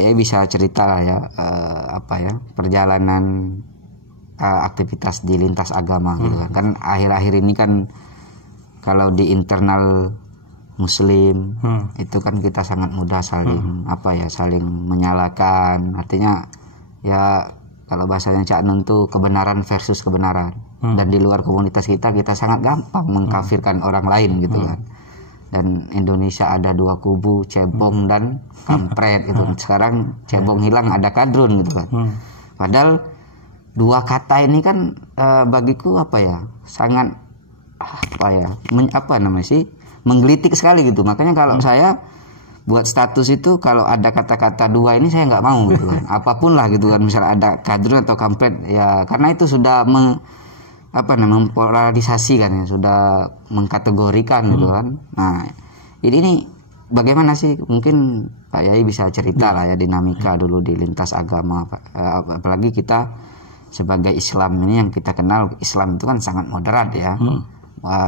Yai bisa cerita lah ya, perjalanan aktivitas di lintas agama gitu kan. Kan akhir-akhir ini kan kalau di internal Muslim itu kan kita sangat mudah saling saling menyalahkan. Artinya ya kalau bahasanya Cak Nun tuh kebenaran versus kebenaran. Dan di luar komunitas kita sangat gampang mengkafirkan orang lain gitu kan. Dan Indonesia ada dua kubu, cebong dan kampret gitu. Sekarang cebong hilang, ada kadrun gitu kan. Padahal dua kata ini kan bagiku sangat menggelitik sekali gitu. Makanya kalau saya buat status itu kalau ada kata-kata dua ini saya nggak mau gitu kan. Apapun lah gitu kan, misalnya ada kadrun atau kampret ya, karena itu sudah mempolarisasi kan ya, sudah mengkategorikan gitu kan. Nah ini bagaimana sih, mungkin Pak Yai bisa cerita lah ya dinamika dulu di lintas agama, apalagi kita sebagai Islam ini yang kita kenal Islam itu kan sangat moderat ya.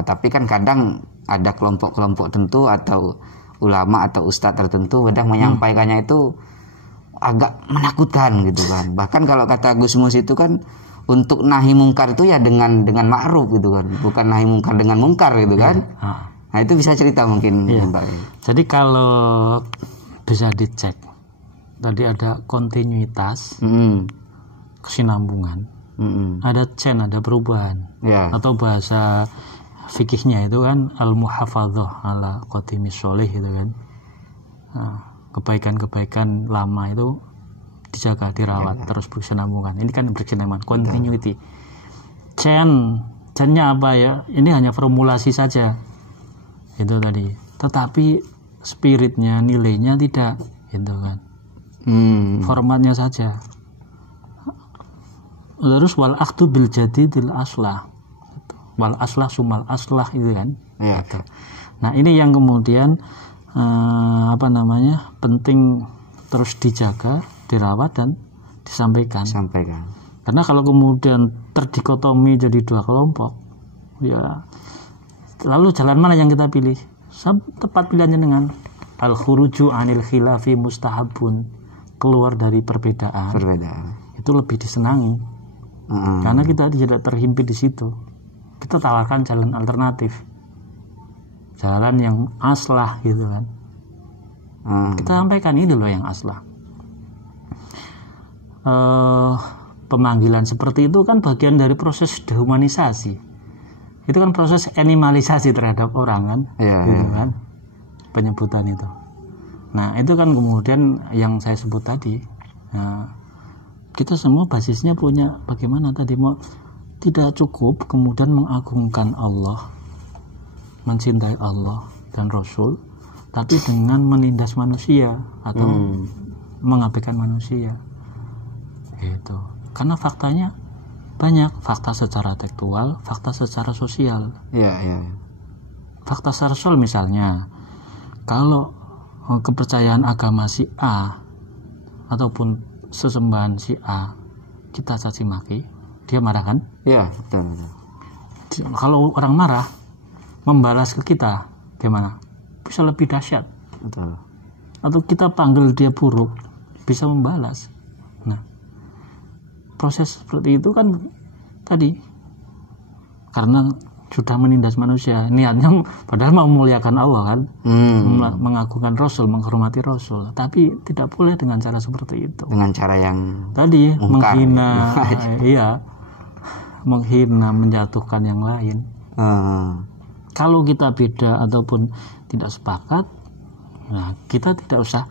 Tapi kan kadang ada kelompok-kelompok tertentu atau ulama atau ustadz tertentu kadang menyampaikannya itu agak menakutkan gitu kan. Bahkan kalau kata Gus Mus itu kan untuk nahi mungkar itu ya dengan ma'ruf gitu kan, bukan nahi mungkar dengan mungkar gitu kan. Nah itu bisa cerita mungkin Pak. Jadi kalau bisa dicek tadi ada kontinuitas, kesinambungan, ada chain, ada perubahan, atau bahasa fikihnya itu kan al-muhafadzah ala qatimis sholih gitu kan. Nah, kebaikan-kebaikan lama itu dijaga, dirawat, terus berkesinambungan. Ini kan berkesinambungan, continuity. Chain-nya apa ya? Ini hanya formulasi saja. Itu tadi. Tetapi spiritnya, nilainya tidak, gitu kan. Formatnya saja. Terus wal akhdu bil jadidil aslah. Wal aslah sumal aslah itu kan. Gitu. Nah, ini yang kemudian penting terus dijaga, dirawat dan disampaikan. Karena kalau kemudian terdikotomi jadi dua kelompok, ya lalu jalan mana yang kita pilih? Tepat pilihannya dengan al-khuruju anil khilafi mustahabun, keluar dari perbedaan. Itu lebih disenangi. Karena kita tidak terhimpit di situ. Kita tawarkan jalan alternatif. Jalan yang aslah gitu kan. Kita sampaikan ini loh yang aslah. Pemanggilan seperti itu kan bagian dari proses dehumanisasi. Itu kan proses animalisasi terhadap orang kan, gitu kan, penyebutan itu. Nah itu kan kemudian yang saya sebut tadi. Kita semua basisnya punya bagaimana tadi, mau tidak cukup kemudian mengagungkan Allah, mencintai Allah dan Rasul, tapi dengan menindas manusia atau mengabaikan manusia. Gitu. Karena faktanya banyak, fakta secara tekstual, fakta secara sosial. Fakta secara sosial misalnya, kalau kepercayaan agama si A ataupun sesembahan si A kita caci maki, dia marah kan? Iya, betul. Kalau orang marah membalas ke kita, gimana? Bisa lebih dahsyat. Betul. Atau kita panggil dia buruk, bisa membalas. Nah, proses seperti itu kan tadi karena sudah menindas manusia, niatnya padahal mau memuliakan Allah kan, mengagungkan Rasul, menghormati Rasul, tapi tidak boleh dengan cara seperti itu. Dengan cara yang tadi menghina, menghina, menjatuhkan yang lain. Kalau kita beda ataupun tidak sepakat, nah kita tidak usah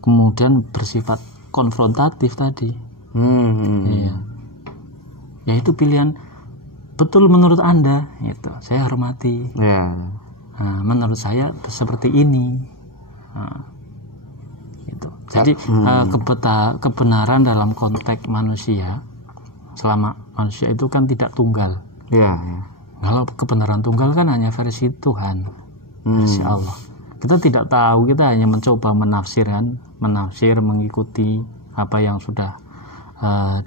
kemudian bersifat konfrontatif tadi. Ya itu pilihan betul menurut Anda, itu saya hormati. Nah, menurut saya seperti ini. Gitu. Jadi kebenaran dalam konteks manusia, selama manusia itu kan tidak tunggal. Kalau kebenaran tunggal kan hanya versi Tuhan, versi Allah. Kita tidak tahu, kita hanya mencoba menafsir, mengikuti apa yang sudah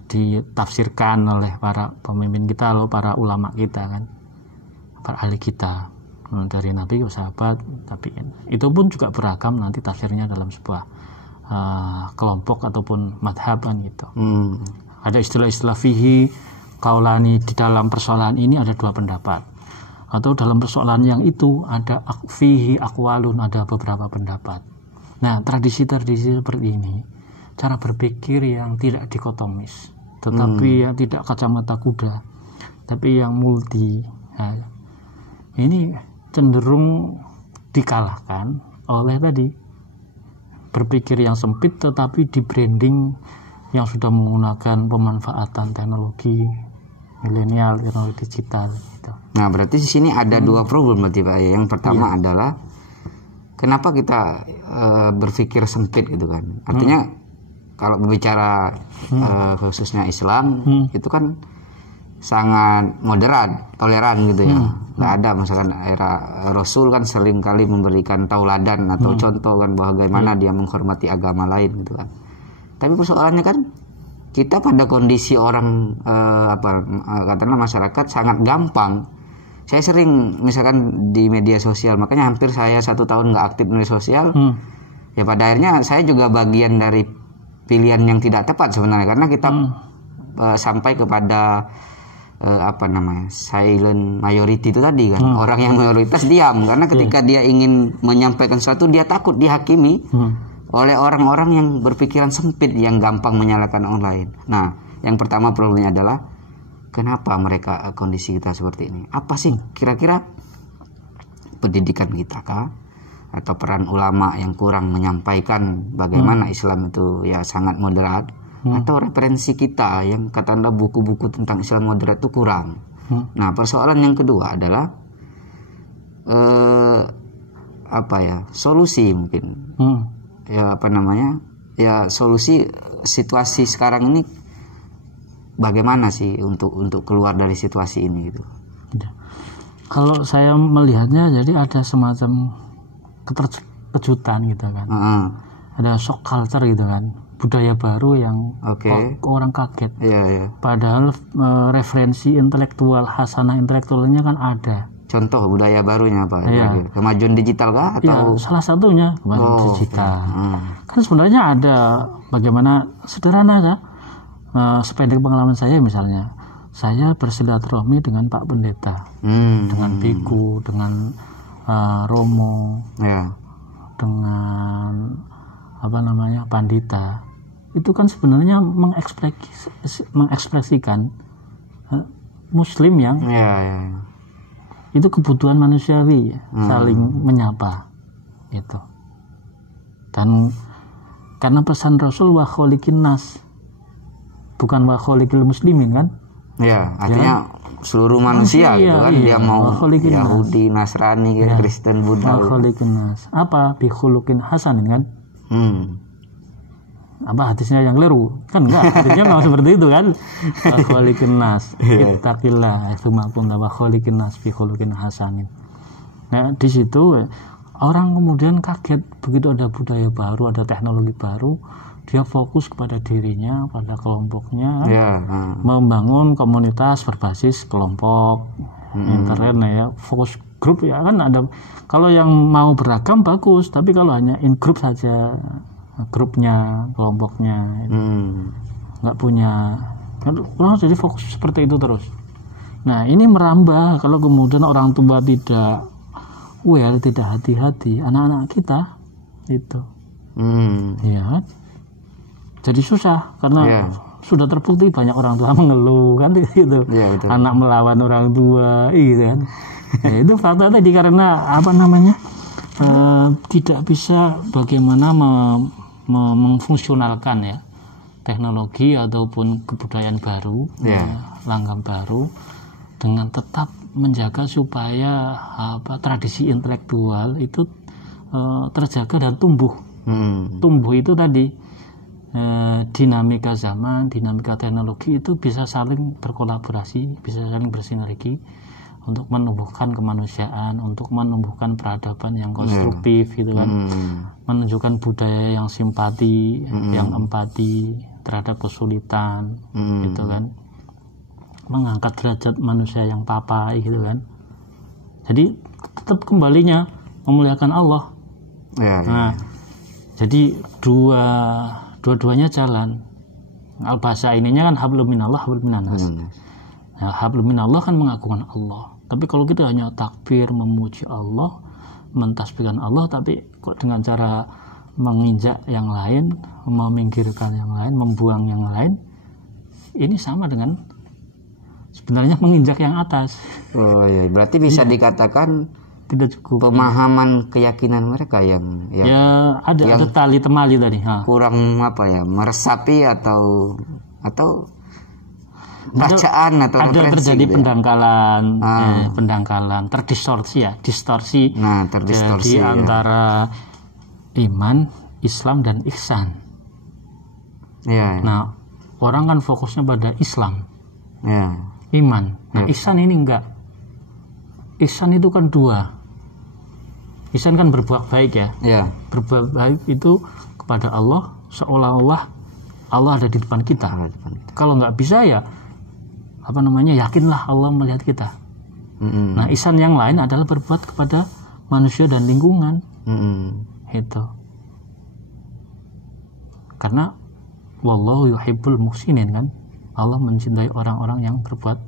ditafsirkan oleh para pemimpin kita, lalu para ulama kita kan, para ahli kita, dari Nabi ke sahabat, tapi itu pun juga beragam nanti tafsirnya dalam sebuah kelompok ataupun madhaban gitu. Ada istilah-istilah fihi kaulani, di dalam persoalan ini ada 2 pendapat, atau dalam persoalan yang itu ada fihi akwalun, ada beberapa pendapat. Nah, tradisi-tradisi seperti ini, cara berpikir yang tidak dikotomis, tetapi yang tidak kacamata kuda, tapi yang multi, nah, ini cenderung dikalahkan oleh tadi berpikir yang sempit tetapi di branding yang sudah menggunakan pemanfaatan teknologi milenial, teknologi digital gitu. Nah, berarti di sini ada 2 problem berarti Pak. Yang pertama adalah kenapa kita berpikir sempit gitu kan. Artinya kalau berbicara khususnya Islam itu kan sangat moderat, toleran gitu ya. Nggak ada misalkan era Rasul kan sering kali memberikan tauladan atau contoh kan bagaimana dia menghormati agama lain gitu kan. Tapi persoalannya kan kita pada kondisi orang katakanlah masyarakat sangat gampang. Saya sering misalkan di media sosial, makanya hampir saya 1 tahun nggak aktif media sosial. Ya pada akhirnya saya juga bagian dari pilihan yang tidak tepat sebenarnya, karena kita sampai kepada silent majority itu tadi kan. Orang yang mayoritas diam karena ketika dia ingin menyampaikan sesuatu dia takut dihakimi oleh orang-orang yang berpikiran sempit yang gampang menyalahkan online. Nah, yang pertama problemnya adalah kenapa mereka kondisi kita seperti ini? Apa sih kira-kira pendidikan kita kah? Atau peran ulama yang kurang menyampaikan bagaimana Islam itu ya sangat moderat? Atau referensi kita yang kata Anda buku-buku tentang Islam moderat itu kurang? Nah, persoalan yang kedua adalah solusi mungkin. Solusi situasi sekarang ini bagaimana sih untuk keluar dari situasi ini gitu. Kalau saya melihatnya jadi ada semacam kejutan gitu kan. Ada shock culture gitu kan, budaya baru yang orang kaget. Padahal referensi intelektual, hasanah intelektualnya kan ada. Contoh budaya barunya apa? Kemajuan digital kah atau salah satunya kemajuan digital. Kan sebenarnya ada bagaimana sederhana ya. Sependek pengalaman saya misalnya, saya bersilaturahmi dengan Pak Pendeta, dengan biku, dengan romo, dengan pandita. Itu kan sebenarnya mengekspresikan Muslim yang itu kebutuhan manusiawi, saling menyapa gitu. Dan karena pesan Rasul wa kholiqin nas, bukan wa kholiqil muslimin kan? Ya, artinya seluruh manusia gitu kan. Dia mau Yahudi, Nasrani, Kristen, Buddha. Wa kholiqin nas. Apa bi khuluqin hasanin kan? Apa hadisnya yang keliru? Kan enggak, hadisnya memang seperti itu kan. Wa kholiqin nas, ittaqillah, tsumma kunta wa kholiqin nas bi khuluqin hasanin. Nah, di situ orang kemudian kaget begitu ada budaya baru, ada teknologi baru, dia fokus kepada dirinya, pada kelompoknya, membangun komunitas berbasis kelompok, internet ya, fokus grup ya kan ada. Kalau yang mau beragam bagus, tapi kalau hanya in group saja, grupnya, kelompoknya, nggak punya, orang jadi fokus seperti itu terus. Nah ini merambah kalau kemudian orang tua tidak tidak hati-hati, anak-anak kita itu, ya. Jadi susah karena sudah terbukti banyak orang tua mengeluh kan gitu. Anak melawan orang tua gitu kan. Itu fakta tadi karena tidak bisa bagaimana memfungsionalkan ya teknologi ataupun kebudayaan baru, langgam baru dengan tetap menjaga supaya tradisi intelektual itu terjaga dan tumbuh. Tumbuh itu tadi dinamika zaman, dinamika teknologi itu bisa saling berkolaborasi, bisa saling bersinergi untuk menumbuhkan kemanusiaan, untuk menumbuhkan peradaban yang konstruktif gitu kan, menunjukkan budaya yang simpati, yang empati terhadap kesulitan gitu kan, mengangkat derajat manusia yang papai gitu kan. Jadi tetap kembalinya memuliakan Allah. Nah, Jadi dua-duanya jalan. Bahasa ininya kan hablum minallah hablum minannas. Nah, hablum minallah kan mengagungkan Allah. Tapi kalau kita hanya takbir memuji Allah, mentasbihkan Allah, tapi kok dengan cara menginjak yang lain, meminggirkan yang lain, membuang yang lain, ini sama dengan sebenarnya menginjak yang atas. Oh iya, berarti bisa dikatakan tidak cukup. Pemahaman keyakinan mereka yang ya ada tali temali tadi. Kurang apa ya, meresapi atau bacaan atau ada referensi terjadi gitu pendangkalan, terdistorsi ya, distorsi. Nah, terdistorsi jadi antara iman, Islam dan ihsan. Ya. Nah, orang kan fokusnya pada Islam. Ya. Iman. Nah, ihsan ini enggak. Ihsan itu kan dua. Ihsan kan berbuat baik ya. Ya. Berbuat baik itu kepada Allah seolah-olah Allah ada di depan kita. Kalau nggak bisa ya yakinlah Allah melihat kita. Nah, ihsan yang lain adalah berbuat kepada manusia dan lingkungan. Itu. Karena wallahu yuhibbul muhsinin kan. Allah mencintai orang-orang yang berbuat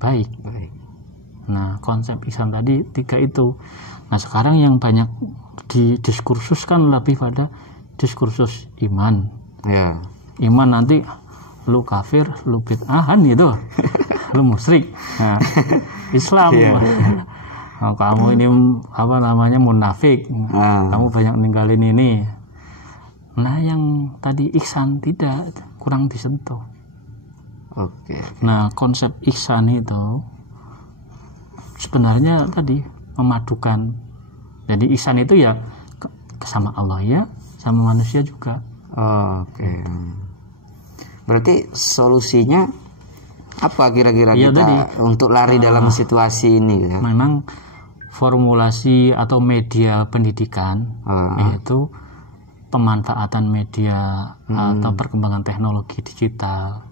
baik. Nah, konsep ihsan tadi 3 itu. Nah, sekarang yang banyak didiskursuskan lebih pada diskursus iman. Ya. Iman nanti lu kafir, lu bid'ahan gitu. Lu musyrik. Nah, Islam. Nah, kamu ini munafik. Kamu banyak ninggalin ini. Nah, yang tadi ihsan tidak, kurang disentuh. Oke. Nah, konsep ihsan itu sebenarnya tadi memadukan. Jadi ihsan itu ya sama Allah ya, sama manusia juga. Oke. Berarti solusinya apa kira-kira ya, kita tadi, untuk lari dalam situasi ini? Ya? Memang formulasi atau media pendidikan yaitu pemanfaatan media atau perkembangan teknologi digital,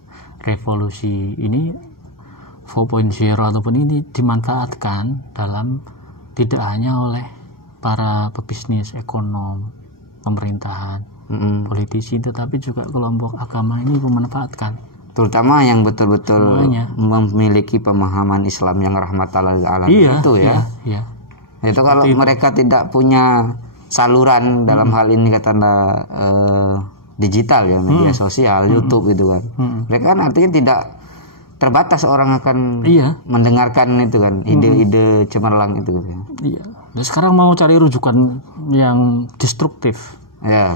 revolusi ini 4.0 ataupun ini dimanfaatkan dalam tidak hanya oleh para pebisnis, ekonom, pemerintahan, politisi, tetapi juga kelompok agama ini memanfaatkan. Terutama yang betul-betul memiliki pemahaman Islam yang rahmatan lil alamin itu ya. Iya. Itu kalau mereka tidak punya saluran dalam hal ini katakanlah digital ya, media sosial, YouTube gitu kan. Mereka kan artinya tidak terbatas orang akan mendengarkan itu kan, ide-ide cemerlang itu gitu. Iya. Dan sekarang mau cari rujukan yang destruktif. Ya.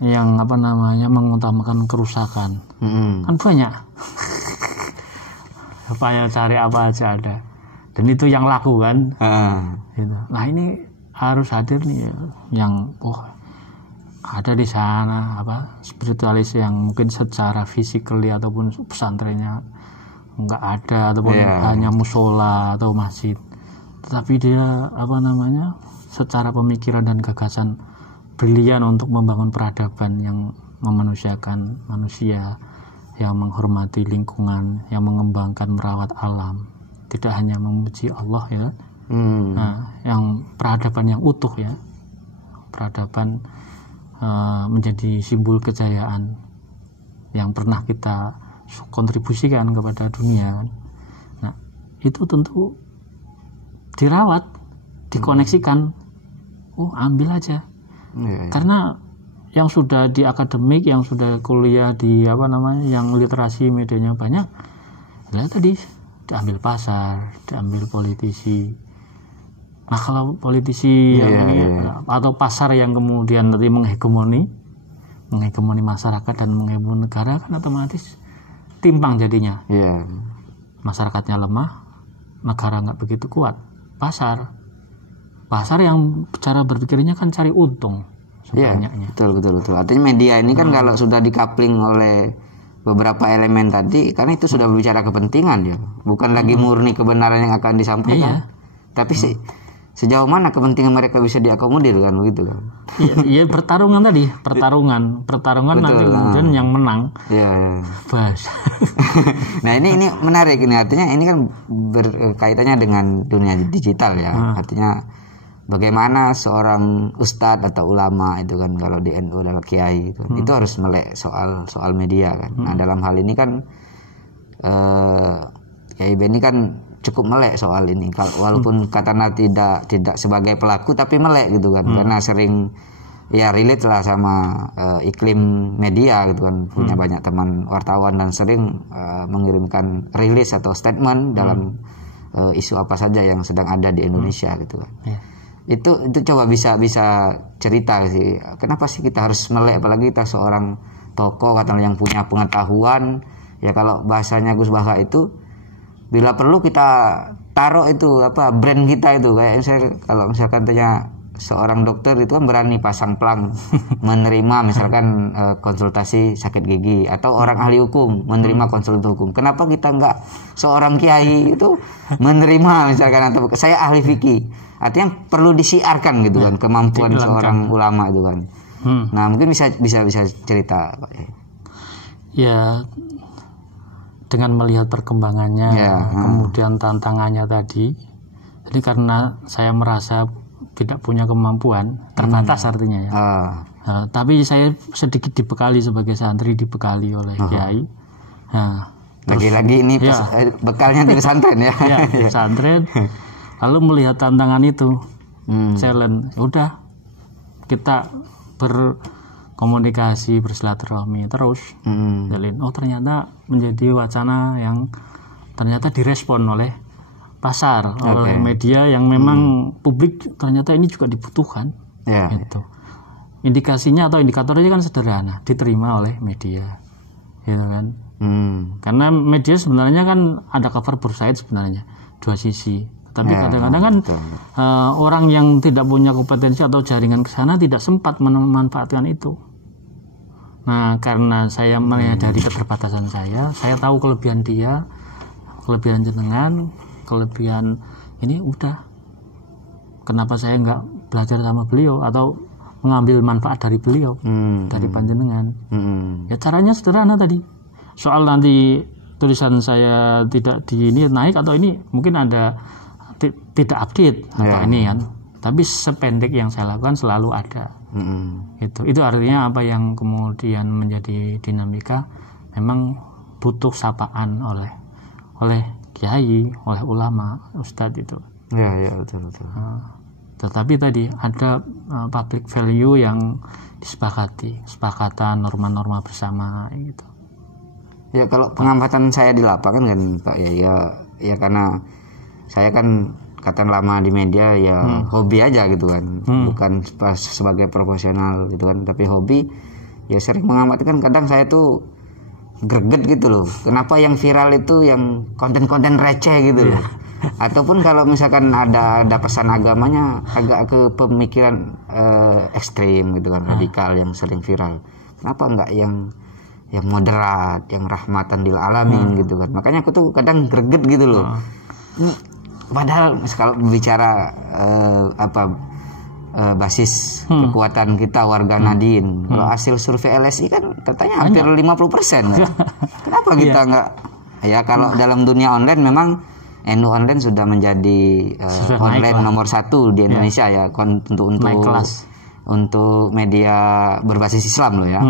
Yang mengutamakan kerusakan. Kan banyak. Cari apa aja ada. Dan itu yang laku kan. Gitu. Nah, ini harus hadir nih yang ada di sana spiritualis yang mungkin secara physically ataupun pesantrennya nggak ada ataupun hanya musola atau masjid, tetapi dia secara pemikiran dan gagasan brilian untuk membangun peradaban yang memanusiakan manusia, yang menghormati lingkungan, yang mengembangkan merawat alam, tidak hanya memuji Allah ya. Nah, yang peradaban yang utuh ya, peradaban menjadi simbol kejayaan yang pernah kita kontribusikan kepada dunia. Nah, itu tentu dirawat, dikoneksikan. Ambil aja. Karena yang sudah di akademik, yang sudah kuliah di yang literasi medianya banyak, tadi diambil pasar, diambil politisi. Nah, kalau politisi atau pasar yang kemudian nanti menghegemoni masyarakat dan menghegemoni negara, kan otomatis timpang jadinya. Masyarakatnya lemah, negara nggak begitu kuat. Pasar yang cara berpikirnya kan cari untung sebanyaknya. Betul. Artinya media ini kan kalau sudah dikapling oleh beberapa elemen tadi, karena itu sudah berbicara kepentingan ya, bukan lagi murni kebenaran yang akan disampaikan. Tapi sejauh mana kepentingan mereka bisa diakomodir kan begitu kan? Iya, pertarungan tadi, pertarungan betul, nanti kemudian yang menang. Bahas. Nah, ini menarik ini, artinya ini kan berkaitannya dengan dunia digital ya. Artinya bagaimana seorang ustadz atau ulama itu kan, kalau di NU adalah kiai itu, itu harus melek soal media kan. Nah dalam hal ini kan Kiai Beni kan cukup melek soal ini, walaupun katanya tidak sebagai pelaku tapi melek gitu kan, karena sering ya relate lah sama iklim media gitu kan, punya banyak teman wartawan dan sering mengirimkan rilis atau statement dalam isu apa saja yang sedang ada di Indonesia gitu kan. Itu coba bisa cerita sih, kenapa sih kita harus melek, apalagi kita seorang tokoh katanya yang punya pengetahuan ya, kalau bahasanya Gus Baha itu bila perlu kita taruh itu brand kita itu, kayak misalnya kalau misalkan tanya seorang dokter itu kan berani pasang plang menerima misalkan konsultasi sakit gigi, atau orang ahli hukum menerima konsultasi hukum. Kenapa kita enggak seorang kiai itu menerima misalkan, atau saya ahli fikih, artinya perlu disiarkan gitu kan kemampuan seorang ulama itu kan. Nah mungkin bisa cerita Pak. Ya, dengan melihat perkembangannya, kemudian tantangannya tadi, jadi karena saya merasa tidak punya kemampuan, terbatas artinya ya. Tapi saya sedikit dibekali sebagai santri, dibekali oleh kiai. Nah, lagi-lagi ini bekalnya di pesantren ya. Ya, di pesantren. Lalu melihat tantangan itu, challenge, udah kita berkomunikasi, bersilaturahmi terus. Oh ternyata menjadi wacana yang ternyata direspon oleh pasar, oleh media yang memang publik ternyata ini juga dibutuhkan. Gitu. Indikasinya atau indikatornya kan sederhana, diterima oleh media, gitu kan. Karena media sebenarnya kan ada cover both side sebenarnya, dua sisi. Tapi kadang-kadang kan orang yang tidak punya kompetensi atau jaringan ke sana tidak sempat memanfaatkan itu. Nah, karena saya menyadari keterbatasan saya tahu kelebihan dia, kelebihan jenengan, kelebihan ini, udah. Kenapa saya nggak belajar sama beliau atau mengambil manfaat dari beliau, dari panjenengan? Ya caranya sederhana tadi. Soal nanti tulisan saya tidak naik atau ini mungkin ada tidak update atau ini kan, tapi sependek yang saya lakukan selalu ada. Itu artinya apa yang kemudian menjadi dinamika, memang butuh sapaan oleh kiai, oleh ulama, ustadz itu. Ya betul. Tetapi tadi ada public value yang kesepakatan norma-norma bersama gitu. Ya kalau pengamatan saya di lapangan kan Pak ya karena saya kan katakan lama di media ya, hobi aja gitu kan, bukan sebagai profesional gitu kan, tapi hobi ya, sering mengamati kan. Kadang saya tuh greget gitu loh, kenapa yang viral itu yang konten-konten receh gitu loh. Ataupun kalau misalkan ada pesan agamanya agak ke pemikiran ekstrim gitu kan, radikal yang sering viral, kenapa enggak yang moderat, yang rahmatan lil alamin gitu kan. Makanya aku tuh kadang greget gitu loh. Padahal kalau bicara basis kekuatan kita warga Nadien, kalau hasil survei LSI kan katanya hampir 50% kan? Kenapa kita enggak ya, kalau dalam dunia online memang NU online sudah menjadi online nomor 1 di Indonesia ya, untuk media berbasis Islam loh ya.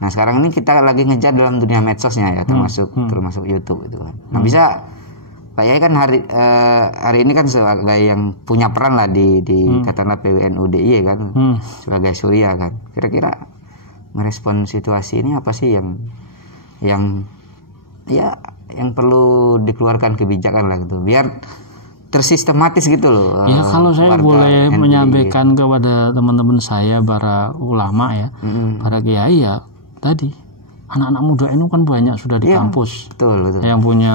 Nah sekarang ini kita lagi ngejar dalam dunia medsosnya ya, termasuk YouTube itu kan. Nah bisa Pak Yai kan hari ini kan sebagai yang punya peran lah di katakanlah PWNU DIY kan, sebagai surya kan. Kira-kira merespon situasi ini apa sih yang perlu dikeluarkan kebijakan lah gitu, biar tersistematis gitu loh. Ya kalau saya boleh menyampaikan kepada teman-teman saya, para ulama ya, para kiai ya, tadi anak-anak muda ini kan banyak sudah di kampus, betul. Yang punya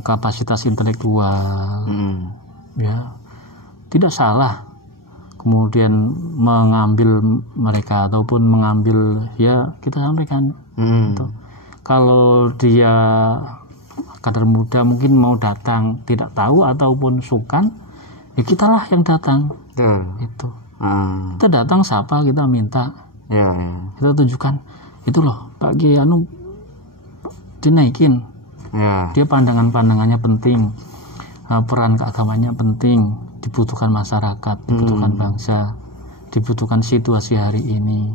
kapasitas intelektual, ya tidak salah kemudian mengambil mereka ataupun mengambil, ya kita sampaikan gitu. Kalau dia kader muda mungkin mau datang tidak tahu ataupun sungkan, ya kitalah yang datang. Itu kita datang sapa, kita minta, kita tunjukkan itu loh Pak Kiai Anu dinaikin, dia pandangannya penting, peran keagamannya penting, dibutuhkan masyarakat, dibutuhkan bangsa, dibutuhkan situasi hari ini,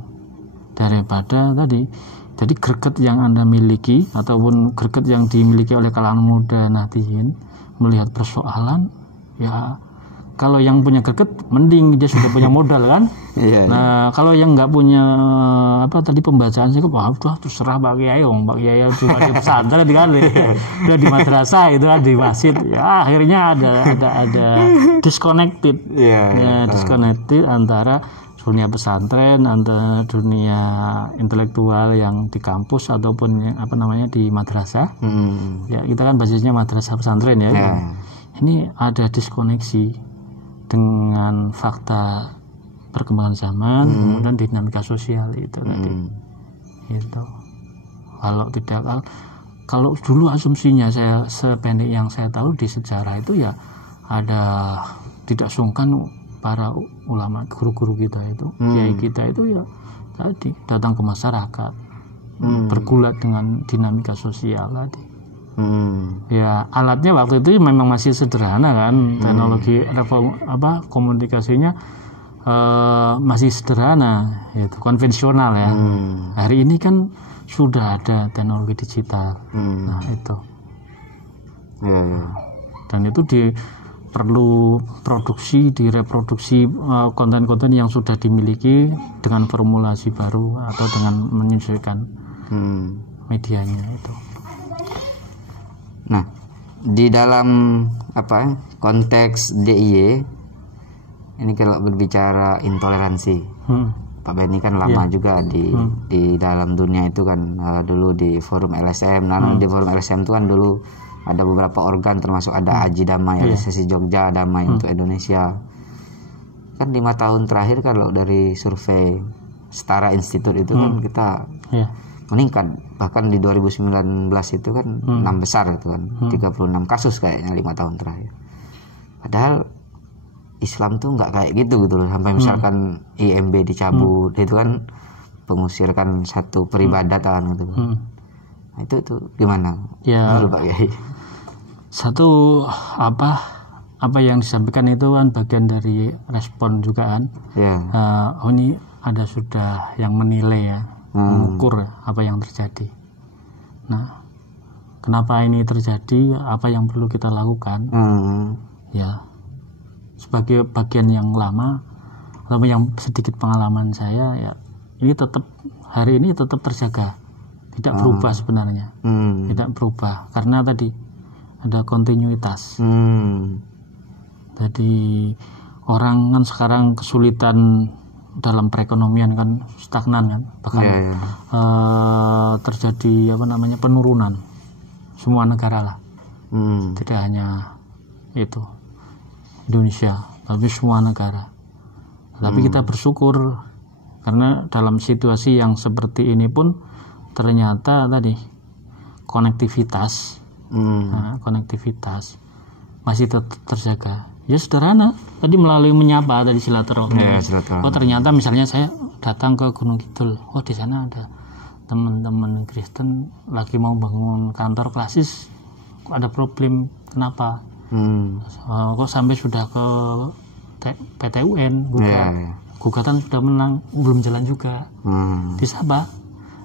daripada tadi. Jadi greget yang Anda miliki ataupun greget yang dimiliki oleh kalangan muda Nahdliyin melihat persoalan, ya kalau yang punya greget mending dia sudah punya modal kan. Nah kalau yang nggak punya pembacaan sih, wah udah terserah Pak Kiai cuma di pesantren kan, udah di madrasah itu kan, di masjid, ya akhirnya ada disconnected, disconnected antara dunia pesantren, antara dunia intelektual yang di kampus ataupun yang di madrasah. Ya kita kan basisnya madrasah pesantren ya. Ini ada diskoneksi dengan fakta perkembangan zaman, kemudian dinamika sosial itu tadi. Itu. Kalau dulu asumsinya saya sependek yang saya tahu di sejarah itu ya ada tidak sungkan para ulama, guru-guru kita itu, kiai kita itu ya tadi datang ke masyarakat, bergulat dengan dinamika sosial tadi. Ya alatnya waktu itu memang masih sederhana kan, teknologi komunikasinya masih sederhana, itu konvensional ya. Hari ini kan sudah ada teknologi digital, nah itu. Dan itu perlu direproduksi konten-konten yang sudah dimiliki dengan formulasi baru atau dengan menyesuaikan medianya itu. Nah, di dalam konteks DIY ini kalau berbicara intoleransi, Pak Benny kan lama juga di dalam dunia itu kan, dulu di forum LSM. Di forum LSM itu kan dulu ada beberapa organ, termasuk ada AJI Damai, ada sesi Jogja Damai untuk Indonesia. Kan 5 tahun terakhir kalau dari survei Setara Institute itu kan kita meningkat. Bahkan di 2019 itu kan 6 besar itu kan, 36 kasus kayaknya 5 tahun terakhir. Padahal Islam tuh nggak kayak gitu loh. Sampai misalkan IMB dicabut, itu kan pengusirkan satu peribadatan gitu. Nah, itu gimana? Ya, Pak Kiai. Satu apa yang disampaikan itu kan bagian dari respon juga kan. Ini ada sudah yang menilai ya, mengukur apa yang terjadi. Nah, kenapa ini terjadi? Apa yang perlu kita lakukan? Ya, sebagai bagian yang lama atau yang sedikit pengalaman saya, ya ini hari ini tetap terjaga. Tidak berubah sebenarnya, tidak berubah karena tadi ada kontinuitas. Jadi orang kan sekarang kesulitan dalam perekonomian kan, stagnan kan, bahkan terjadi penurunan semua negara lah, tidak hanya itu Indonesia tapi semua negara. Tapi kita bersyukur karena dalam situasi yang seperti ini pun ternyata tadi konektivitas masih tetap terjaga. Ya sederhana, tadi melalui menyapa tadi silaturahmi. Oh ternyata misalnya saya datang ke Gunung Kidul, di sana ada teman-teman Kristen lagi mau bangun kantor klasis, kok ada problem, kenapa? Kok sampai sudah ke PT UN gugatan sudah menang, belum jalan juga. Disapa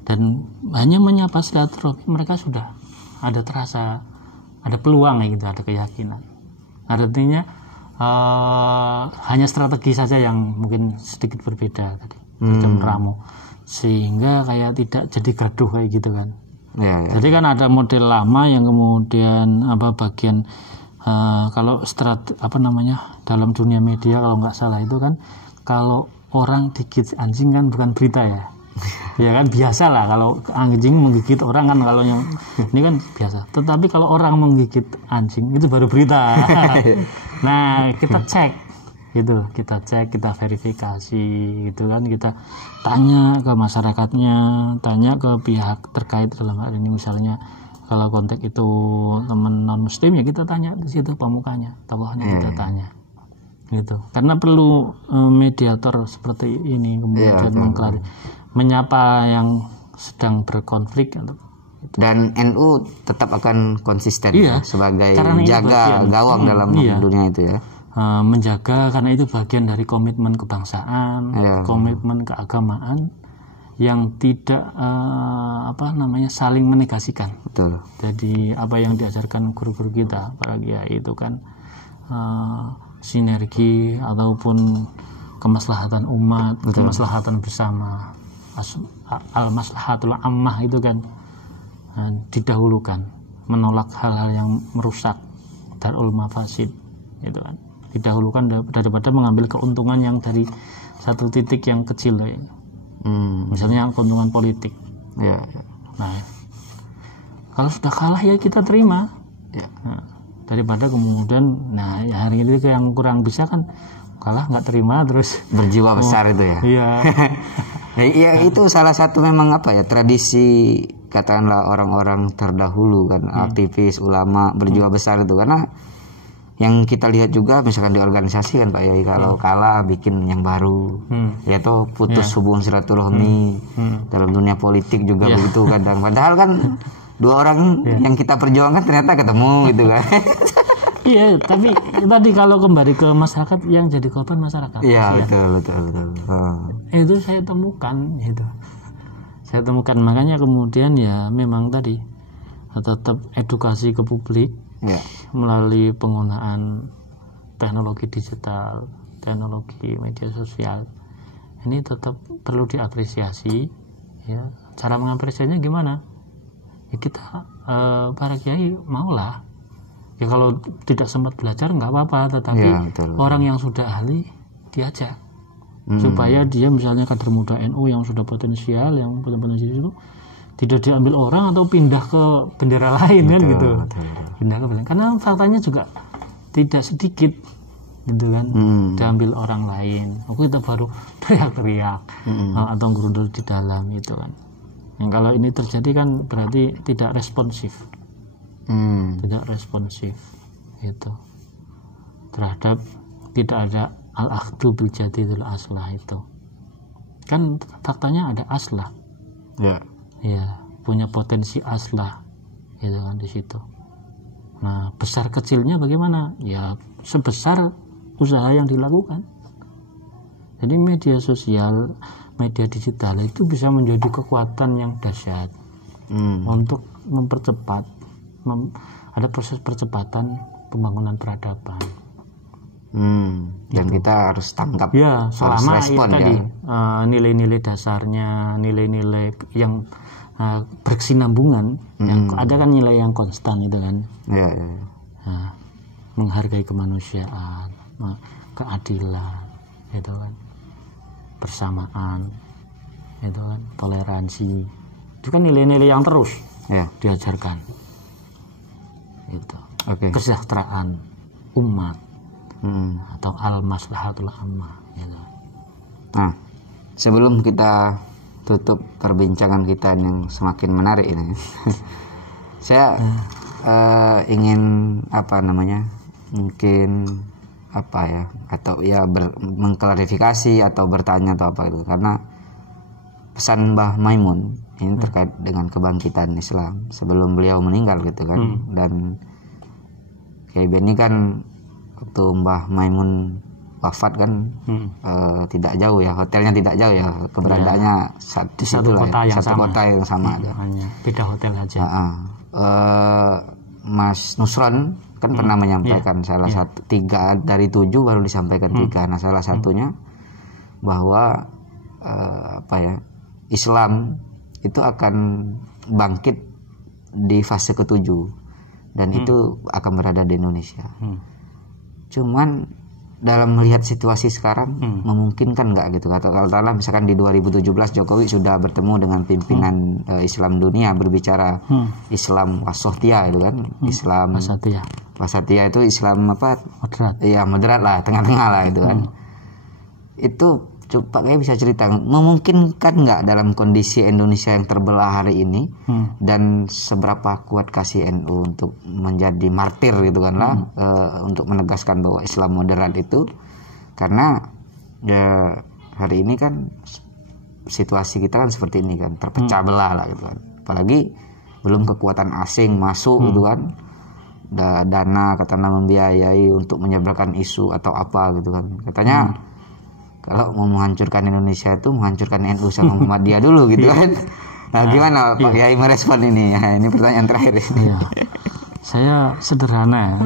dan hanya menyapa silaturahmi, mereka sudah ada terasa ada peluang gitu, ada keyakinan. Artinya hanya strategi saja yang mungkin sedikit berbeda tadi, macam Ramo, sehingga kayak tidak jadi gaduh kayak gitu kan. Jadi kan ada model lama yang kemudian bagian kalau dalam dunia media kalau nggak salah itu kan, kalau orang digigit anjing kan bukan berita ya. Ya kan biasa lah kalau anjing menggigit orang kan, kalau yang ini kan biasa. Tetapi kalau orang menggigit anjing itu baru berita. Nah kita cek gitu, kita verifikasi gitu kan, kita tanya ke masyarakatnya, tanya ke pihak terkait dalam hal ini. Misalnya kalau konteks itu teman non muslim ya kita tanya di situ pemukanya, tokohnya kita tanya gitu. Karena perlu mediator seperti ini kemudian menyapa yang sedang berkonflik gitu. Dan NU tetap akan konsisten sebagai jaga gawang dalam dunia itu ya. menjaga, karena itu bagian dari komitmen kebangsaan, komitmen keagamaan yang tidak saling menegasikan. Betul. Jadi apa yang diajarkan guru-guru kita para kiai itu kan sinergi ataupun kemaslahatan umat, betul, kemaslahatan bersama, al-maslahatul ammah itu kan didahulukan, menolak hal-hal yang merusak, darul mafasid itu kan didahulukan daripada mengambil keuntungan yang dari satu titik yang kecil ya. Misalnya keuntungan politik. Ya. Nah, kalau sudah kalah ya kita terima. Ya. Nah, daripada kemudian, ya hari ini yang kurang bisa kan kalah nggak terima terus berjiwa besar itu ya. Iya. Ya itu salah satu memang tradisi, katakanlah orang-orang terdahulu kan, aktivis, ulama berjiwa besar itu, karena yang kita lihat juga misalkan di organisasi kan Pak Yai, kalau kalah bikin yang baru, yaitu putus hubungan silaturahmi. Dalam dunia politik juga begitu kadang, padahal kan dua orang yang kita perjuangkan ternyata ketemu gitu kan. Iya, tapi tadi kalau kembali ke masyarakat, yang jadi korban masyarakat. Iya, betul. Itu saya temukan gitu. Makanya kemudian ya memang tadi tetap edukasi ke publik melalui penggunaan teknologi digital, teknologi media sosial. Ini tetap perlu diapresiasi ya. Cara mengapresiasinya gimana? Ya kita para kiai maulah. Ya kalau tidak sempat belajar nggak apa-apa, tetapi betul. Orang yang sudah ahli diajak supaya dia misalnya kader muda NU yang sudah potensial, yang potensial itu tidak diambil orang atau pindah ke bendera lain, kan gitu. Pindah ke bendera. Karena faktanya juga tidak sedikit gitu kan, diambil orang lain. Kita baru teriak-teriak atau gerundul di dalam itu kan. Yang kalau ini terjadi kan berarti tidak responsif. Tidak responsif itu terhadap, tidak ada al-akhdu bil jadidil aslah itu kan, faktanya ada aslah ya punya potensi aslah gitu kan di situ. Nah besar kecilnya bagaimana ya, sebesar usaha yang dilakukan. Jadi media sosial, media digital itu bisa menjadi kekuatan yang dahsyat untuk mempercepat, ada proses percepatan pembangunan peradaban. Dan kita harus tangkap ya, selama harus respon, tadi nilai-nilai dasarnya, nilai-nilai yang berkesinambungan, yang ada kan nilai yang konstan itu kan. Nah, menghargai kemanusiaan, keadilan, itu kan, persamaan, itu kan, toleransi, itu kan nilai-nilai yang terus diajarkan. Itu kesejahteraan umat atau al-maslahatul ammah gitu. Nah, sebelum kita tutup perbincangan kita yang semakin menarik ini saya ingin mungkin mengklarifikasi atau bertanya atau apa itu, karena pesan Mbah Maimun ini terkait dengan kebangkitan Islam sebelum beliau meninggal gitu kan. Dan Kiai Beni kan waktu Mbah Maimun wafat kan tidak jauh ya, hotelnya tidak jauh ya, keberadaannya di satu kota yang sama aja. Hanya beda hotel aja. Mas Nusron kan pernah menyampaikan salah satu 3 dari 7 baru disampaikan 3. Nah salah satunya bahwa Islam itu akan bangkit di fase ke-7 dan itu akan berada di Indonesia. Cuman dalam melihat situasi sekarang memungkinkan nggak gitu? Katakanlah misalkan di 2017 Jokowi sudah bertemu dengan pimpinan Islam dunia, berbicara Islam wasatiyah itu kan, Islam wasatiyah itu Islam moderat. Iya, moderat lah, tengah-tengah lah itu kan. Itu coba kayak bisa cerita, memungkinkan nggak dalam kondisi Indonesia yang terbelah hari ini, dan seberapa kuat kasih NU untuk menjadi martir gitu kan lah, untuk menegaskan bahwa Islam moderat itu, karena ya hari ini kan situasi kita kan seperti ini kan, terpecah belah lah gitu kan, apalagi belum kekuatan asing masuk gitu kan, dana katanya membiayai untuk menyebarkan isu atau apa gitu kan. Katanya kalau mau menghancurkan Indonesia itu menghancurkan NU sama Muhammadiyah dulu gitu kan. Nah, gimana Pak Yai merespon ini? Ya, ini pertanyaan terakhir. Iya. Saya sederhana.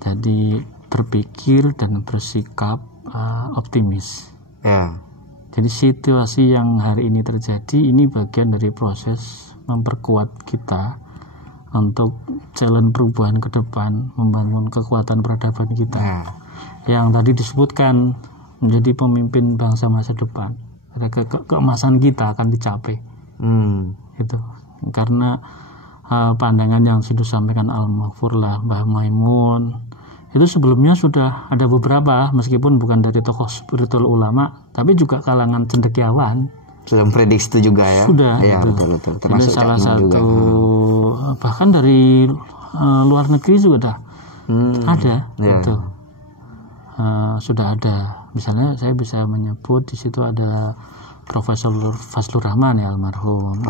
Jadi berpikir dan bersikap optimis. Ya. Jadi situasi yang hari ini terjadi ini bagian dari proses memperkuat kita untuk jalan perubahan ke depan, membangun kekuatan peradaban kita. Ya. Yang tadi disebutkan menjadi pemimpin bangsa masa depan. Keemasan kita akan dicapai. Itu karena pandangan yang sudah disampaikan Al-Maghfurlah Mbah Maimun itu sebelumnya sudah ada beberapa, meskipun bukan dari tokoh spiritual ulama, tapi juga kalangan cendekiawan sudah memprediksi itu juga ya. Sudah. Ya, betul. Termasuk salah satu juga. Bahkan dari luar negeri juga ada. Ya. Itu sudah ada. Misalnya saya bisa menyebut di situ ada Profesor Fazlur Rahman ya, almarhum.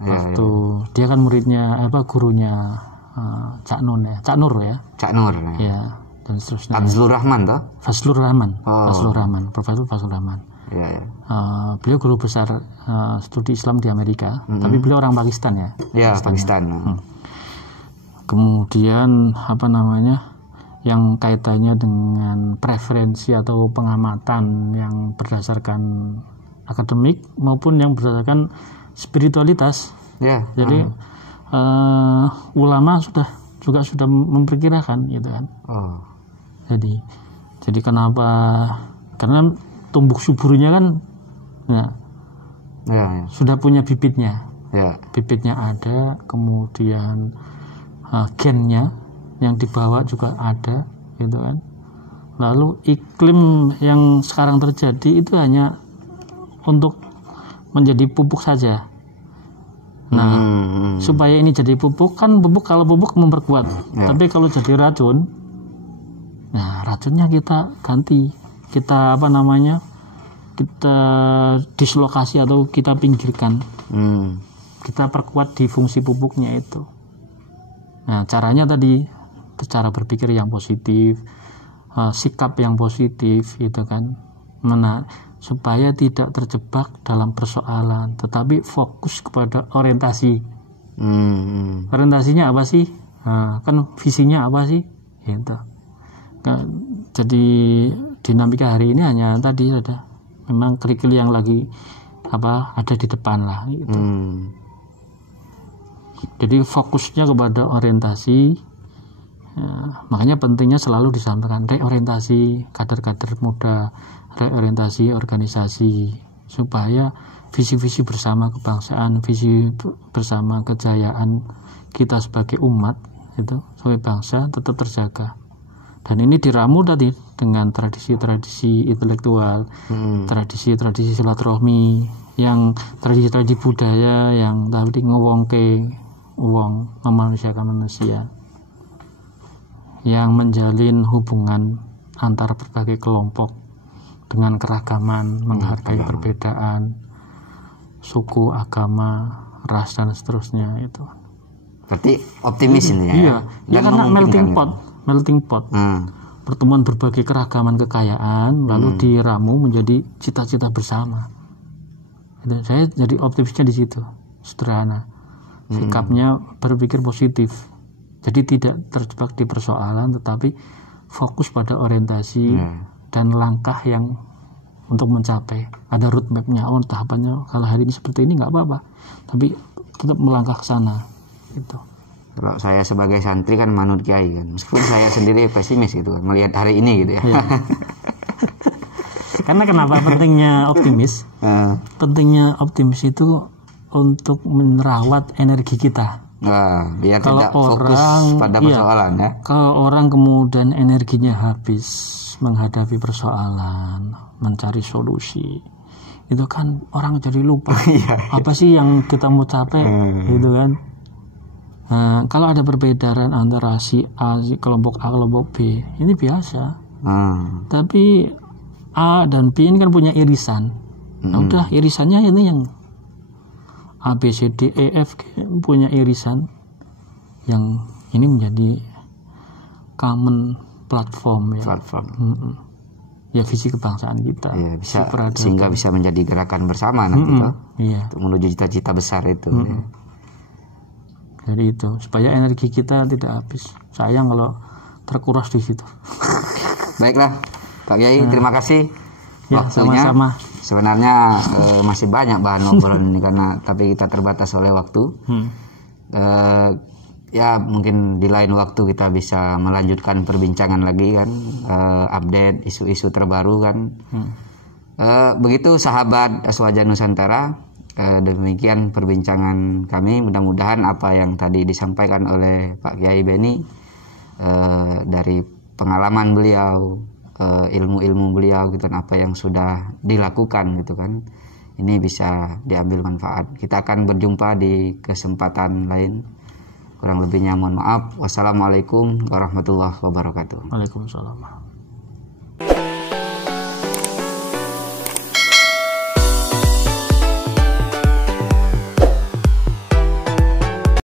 Waktu dia kan muridnya gurunya Cak Nur ya. Cak Nur. Ya, dan seterusnya. Fazlur Rahman toh? Fazlur Rahman. Profesor Fazlur Rahman. Ya. Beliau guru besar studi Islam di Amerika, tapi beliau orang Pakistan ya. Ya, Pakistan. Kemudian yang kaitannya dengan preferensi atau pengamatan yang berdasarkan akademik maupun yang berdasarkan spiritualitas. Ya. Jadi ulama sudah memperkirakan gitu kan. Jadi kenapa? Karena tumbuh suburnya kan sudah punya bibitnya. Ya. Bibitnya ada, kemudian gennya yang dibawa juga ada gitu kan. Lalu iklim yang sekarang terjadi itu hanya untuk menjadi pupuk saja. Nah, supaya ini jadi pupuk, kan kalau pupuk memperkuat. Ya. Tapi kalau jadi racun, nah racunnya kita ganti. Kita kita dislokasi atau kita pinggirkan. Kita perkuat di fungsi pupuknya itu. Nah, caranya tadi cara berpikir yang positif, sikap yang positif itu kan. Supaya tidak terjebak dalam persoalan, tetapi fokus kepada orientasi. Orientasinya apa sih? Kan visinya apa sih? Gitu. Jadi dinamika hari ini hanya tadi ada memang kerikil yang lagi ada di depan lah gitu. Jadi fokusnya kepada orientasi. Makanya pentingnya selalu disampaikan reorientasi kader-kader muda, reorientasi organisasi, supaya visi-visi bersama kebangsaan, visi bersama kejayaan kita sebagai umat itu sebagai bangsa tetap terjaga. Dan ini diramu tadi dengan tradisi-tradisi intelektual, tradisi-tradisi silaturahmi, yang tradisi-tradisi budaya yang tadi ngewongke wong, memanusiakan manusia, yang menjalin hubungan antar berbagai kelompok dengan keragaman, menghargai perbedaan suku, agama, ras dan seterusnya itu. Berarti optimis ini ya? Iya, ya karena melting pot. Pertemuan berbagai keragaman kekayaan lalu diramu menjadi cita-cita bersama. Saya jadi optimisnya di situ, sederhana. Sikapnya berpikir positif. Jadi tidak terjebak di persoalan, tetapi fokus pada orientasi dan langkah yang untuk mencapai. Ada roadmap-nya, tahapannya. Kalau hari ini seperti ini nggak apa-apa, tapi tetap melangkah ke sana. Gitu. Kalau saya sebagai santri kan manut kiai kan, meskipun saya sendiri pesimis gitu kan, melihat hari ini gitu ya. Karena kenapa pentingnya optimis? Pentingnya optimis itu untuk merawat energi kita. Biar kalau tidak fokus pada persoalan ya. Kalau orang kemudian energinya habis menghadapi persoalan, mencari solusi, itu kan orang jadi lupa apa sih yang kita mau capai, gitu kan. Kalau ada perbedaan antara si A, si kelompok A, kelompok B, ini biasa. Tapi A dan B ini kan punya irisan. Nah, udah irisannya ini yang A, B, C, D, E, F punya irisan yang ini menjadi common platform ya. Ya visi kebangsaan kita. Iya, bisa sehingga bisa menjadi gerakan bersama nanti iya. untuk menuju cita-cita besar itu. Ya. Jadi itu supaya energi kita tidak habis. Sayang kalau terkuras di situ. Baiklah, Pak Kiai, terima kasih waktunya. Sama-sama. Sebenarnya masih banyak bahan obrolan ini tapi kita terbatas oleh waktu. Ya mungkin di lain waktu kita bisa melanjutkan perbincangan lagi kan, update isu-isu terbaru kan. Begitu sahabat Aswaja Nusantara, demikian perbincangan kami. Mudah-mudahan apa yang tadi disampaikan oleh Pak Kiai Beni dari pengalaman beliau, ilmu-ilmu beliau gitu, apa yang sudah dilakukan gitu kan, ini bisa diambil manfaat. Kita akan berjumpa di kesempatan lain. Kurang lebihnya mohon maaf. Wassalamualaikum warahmatullahi wabarakatuh. Waalaikumsalam.